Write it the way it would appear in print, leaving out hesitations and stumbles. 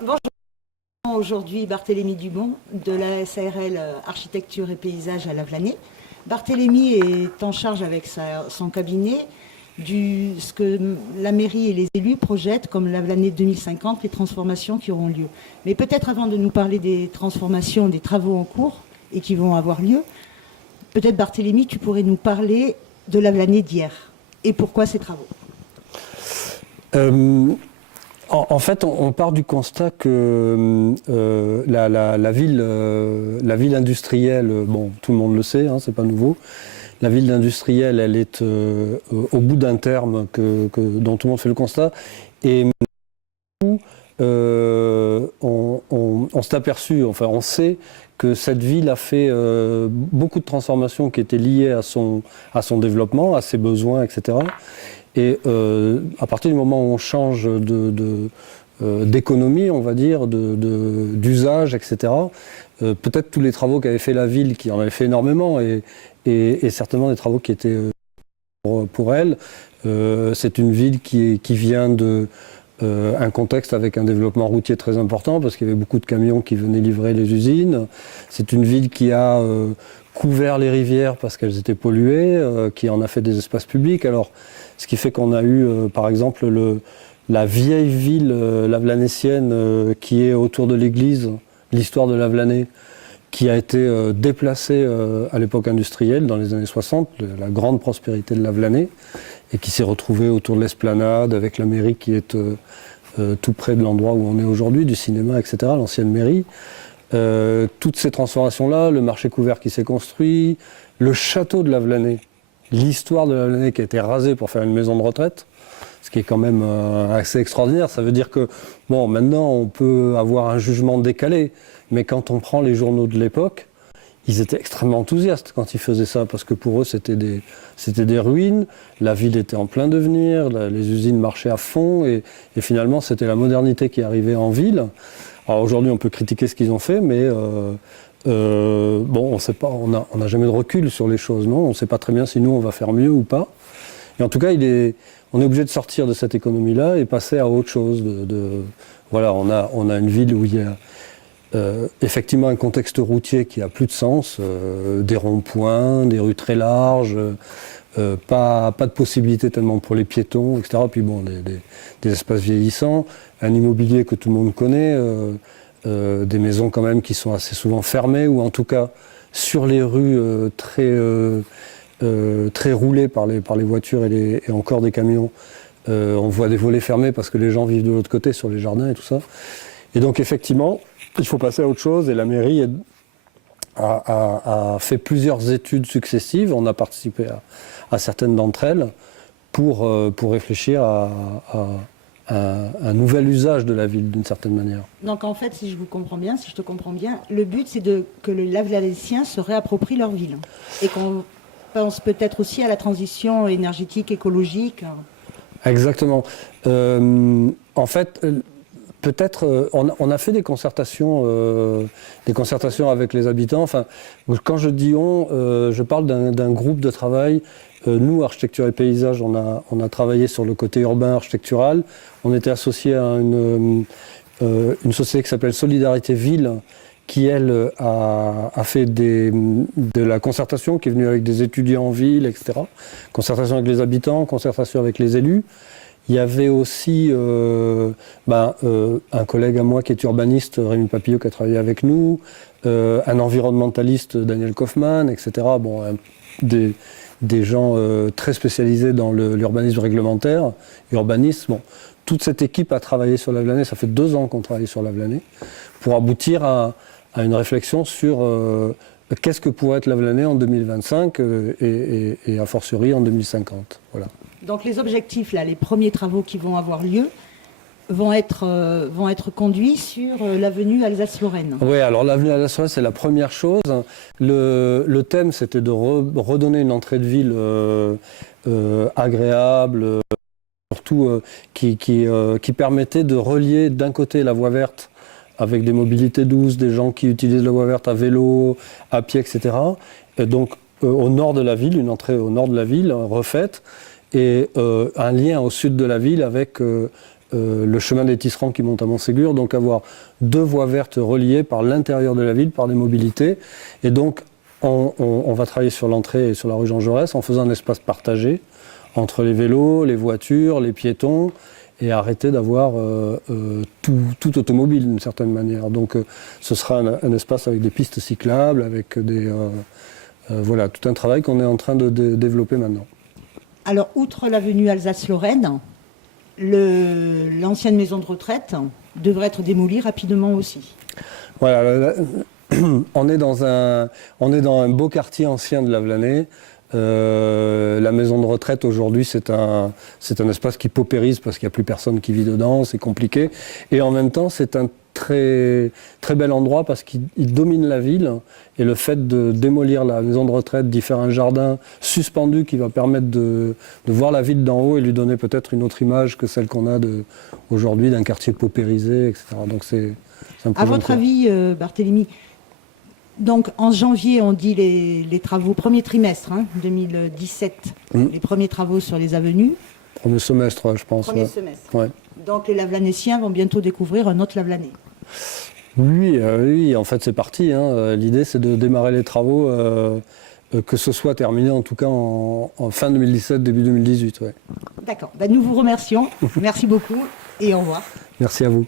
Bonjour, aujourd'hui Barthélémy Dubon de la SARL Architecture et Paysage à Lavelanet. Barthélémy est en charge avec son cabinet ce que la mairie et les élus projettent comme Lavelanet 2050, les transformations qui auront lieu. Mais peut-être avant de nous parler des transformations, des travaux en cours et qui vont avoir lieu, peut-être Barthélémy, tu pourrais nous parler de Lavelanet d'hier et pourquoi ces travaux. En fait, on part du constat que la ville industrielle, bon, tout le monde le sait, hein, c'est pas nouveau. La ville industrielle, elle est au bout d'un terme dont tout le monde fait le constat. Et on s'est aperçu, enfin, on sait que cette ville a fait beaucoup de transformations qui étaient liées à son développement, à ses besoins, etc. Et à partir du moment où on change d'économie, on va dire, d'usage, etc., peut-être tous les travaux qu'avait fait la ville, qui en avait fait énormément, et certainement des travaux qui étaient pour elle, c'est une ville qui vient un contexte avec un développement routier très important, parce qu'il y avait beaucoup de camions qui venaient livrer les usines. C'est une ville qui a couvert les rivières parce qu'elles étaient polluées, qui en a fait des espaces publics. Alors, ce qui fait qu'on a eu, par exemple, la vieille ville lavelanécienne qui est autour de l'église, l'histoire de Lavelanet, qui a été déplacée à l'époque industrielle, dans les années 60, la grande prospérité de Lavelanet, et qui s'est retrouvée autour de l'esplanade, avec la mairie qui est tout près de l'endroit où on est aujourd'hui, du cinéma, etc., l'ancienne mairie. Toutes ces transformations-là, le marché couvert qui s'est construit, le château de Lavelanet, l'histoire de Lavelanet qui a été rasée pour faire une maison de retraite, ce qui est quand même assez extraordinaire. Ça veut dire que, bon, maintenant on peut avoir un jugement décalé, mais quand on prend les journaux de l'époque, ils étaient extrêmement enthousiastes quand ils faisaient ça, parce que pour eux c'était des ruines, la ville était en plein devenir, les usines marchaient à fond, et finalement c'était la modernité qui arrivait en ville. Alors aujourd'hui on peut critiquer ce qu'ils ont fait, mais bon, on sait pas, on n'a jamais de recul sur les choses, non, on ne sait pas très bien si nous on va faire mieux ou pas. Et en tout cas, on est obligé de sortir de cette économie-là et passer à autre chose. Voilà, on a une ville où il y a effectivement un contexte routier qui a plus de sens, des ronds-points, des rues très larges, pas de possibilités tellement pour les piétons, etc. Puis bon, des espaces vieillissants, un immobilier que tout le monde connaît, des maisons quand même qui sont assez souvent fermées, ou en tout cas sur les rues très roulées par les voitures et encore des camions. On voit des volets fermés parce que les gens vivent de l'autre côté sur les jardins et tout ça. Et donc effectivement, il faut passer à autre chose, et la mairie a fait plusieurs études successives. On a participé à certaines d'entre elles pour réfléchir à un nouvel usage de la ville d'une certaine manière. Donc en fait, si je te comprends bien, le but c'est que les Lavelanéciens se réapproprient leur ville et qu'on pense peut-être aussi à la transition énergétique, écologique. Exactement. En fait, peut-être, on a fait des concertations avec les habitants. Enfin, quand je dis je parle d'un groupe de travail. Nous, Architecture et Paysage, on a travaillé sur le côté urbain architectural. On était associé à une société qui s'appelle Solidarité Ville, qui, elle, a fait de la concertation, qui est venue avec des étudiants en ville, etc. Concertation avec les habitants, concertation avec les élus. Il y avait aussi un collègue à moi qui est urbaniste, Rémi Papillot, qui a travaillé avec nous, un environnementaliste, Daniel Kaufmann, etc. Bon, des gens très spécialisés dans l'urbanisme réglementaire, urbanisme. Bon, toute cette équipe a travaillé sur Lavelanet. Ça fait 2 ans qu'on travaille sur Lavelanet pour aboutir à une réflexion sur qu'est-ce que pourrait être Lavelanet en 2025 et a fortiori en 2050. Voilà. Donc les objectifs, là, les premiers travaux qui vont avoir lieu, vont être conduits sur l'avenue Alsace-Lorraine. Oui, alors l'avenue Alsace-Lorraine, c'est la première chose. Le thème, c'était de redonner une entrée de ville agréable, surtout qui permettait de relier d'un côté la voie verte avec des mobilités douces, des gens qui utilisent la voie verte à vélo, à pied, etc. Et donc au nord de la ville, une entrée au nord de la ville refaite, et un lien au sud de la ville avec le chemin des Tisserands qui monte à Montségur, donc avoir 2 voies vertes reliées par l'intérieur de la ville, par des mobilités. Et donc, on va travailler sur l'entrée et sur la rue Jean Jaurès en faisant un espace partagé entre les vélos, les voitures, les piétons, et arrêter d'avoir tout automobile d'une certaine manière. Donc ce sera un espace avec des pistes cyclables, avec voilà, tout un travail qu'on est en train de développer maintenant. Alors, outre l'avenue Alsace-Lorraine, l'ancienne maison de retraite devrait être démolie rapidement aussi. Voilà, on est dans un beau quartier ancien de Lavelanet. La maison de retraite aujourd'hui c'est un espace qui paupérise parce qu'il n'y a plus personne qui vit dedans, c'est compliqué. Et en même temps c'est un très, très bel endroit parce qu'il domine la ville. Et le fait de démolir la maison de retraite, d'y faire un jardin suspendu qui va permettre de voir la ville d'en haut et lui donner peut-être une autre image que celle qu'on a aujourd'hui d'un quartier paupérisé, etc. Donc c'est un peu. À votre avis, Barthélémy, donc en janvier, on dit les travaux, premier trimestre 2017, les premiers travaux sur les avenues. Premier semestre, je pense. Premier semestre. Ouais. Donc les Lavelanéciens vont bientôt découvrir un autre Lavelanet. Oui, en fait c'est parti. L'idée c'est de démarrer les travaux, que ce soit terminé en tout cas en fin 2017, début 2018. Ouais. D'accord, nous vous remercions. Merci beaucoup et au revoir. Merci à vous.